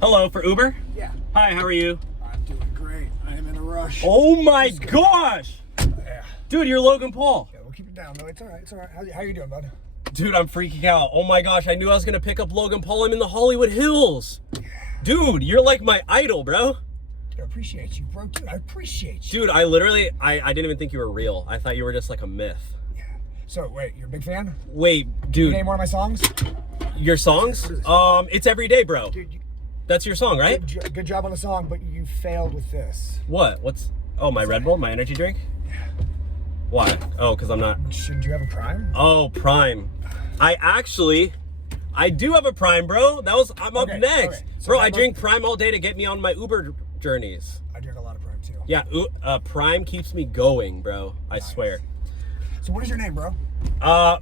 Hello, for Uber? Yeah. Hi, how are you? I'm doing great. I am in a rush. Oh my gosh! Yeah. Dude, you're Logan Paul. Yeah, we'll keep it down. No, it's all right. It's all right. How you doing, bud? Dude, I'm freaking out. Oh my gosh, I knew I was gonna pick up Logan Paul. I'm in the Hollywood Hills. Dude, you're like my idol, bro. Dude, I appreciate you, bro. Dude, I appreciate you. Dude, I literally, I didn't even think you were real. I thought you were just like a myth. Yeah. So, wait, you're a big fan? Wait, Can dude. you name one of my songs? Your songs? It's Every Day, bro. Dude, That's your song, right? good job on the song, but you failed with this. What? What's, oh, my Red Bull, my energy drink? Yeah. Why? Oh, because I'm not. Shouldn't you have a Prime? Oh, Prime. I do have a Prime, bro. I'm up next. Okay. So bro, I drink Prime all day to get me on my Uber journeys. I drink a lot of Prime, too. Yeah, Prime keeps me going, bro. I swear. So what is your name, bro?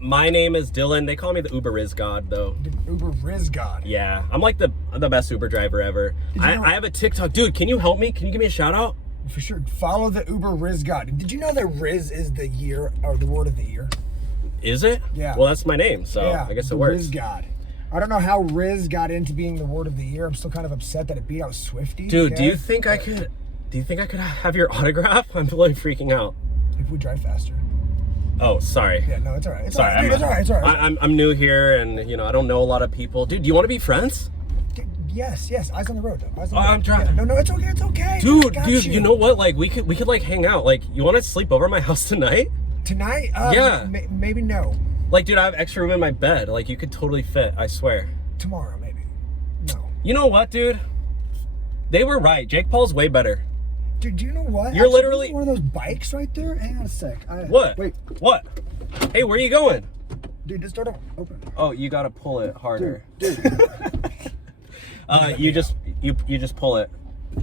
My name is Dylan. They call me the Uber Riz God, though. The Uber Riz God. Yeah, I'm like the best Uber driver ever. I have a TikTok. Dude, can you help me? Can you give me a shout out? For sure. Follow the Uber Riz God. Did you know that Riz is the year, or the word of the year? Is it? Yeah. Well, that's my name, so Yeah, I guess the it works. Riz God. I don't know how Riz got into being the word of the year. I'm still kind of upset that it beat out Swifty. Dude, okay? do you think I could have your autograph? I'm really freaking out. If we drive faster. Oh, sorry. Yeah, no, it's all right. It's Sorry, all right. Dude, it's all right. It's all right. I'm new here, and I don't know a lot of people. Dude, do you want to be friends? Dude, yes. Eyes on the road, though. Eyes on Oh, the road. I'm driving. Yeah, no, it's okay. It's okay. Dude, I got you know what? Like we could like hang out. Like, you want to sleep over at my house tonight? Tonight? Yeah. Maybe no. Like, dude, I have extra room in my bed. Like, you could totally fit. I swear. Tomorrow, maybe. No. You know what, dude? They were right. Jake Paul's way better. Dude, do you know what? You're literally there's one of those bikes right there. Hang on a sec. What? Wait. What? Hey, where are you going? Dude, this door don't open. Oh, you gotta pull it harder. Dude. You just pull it.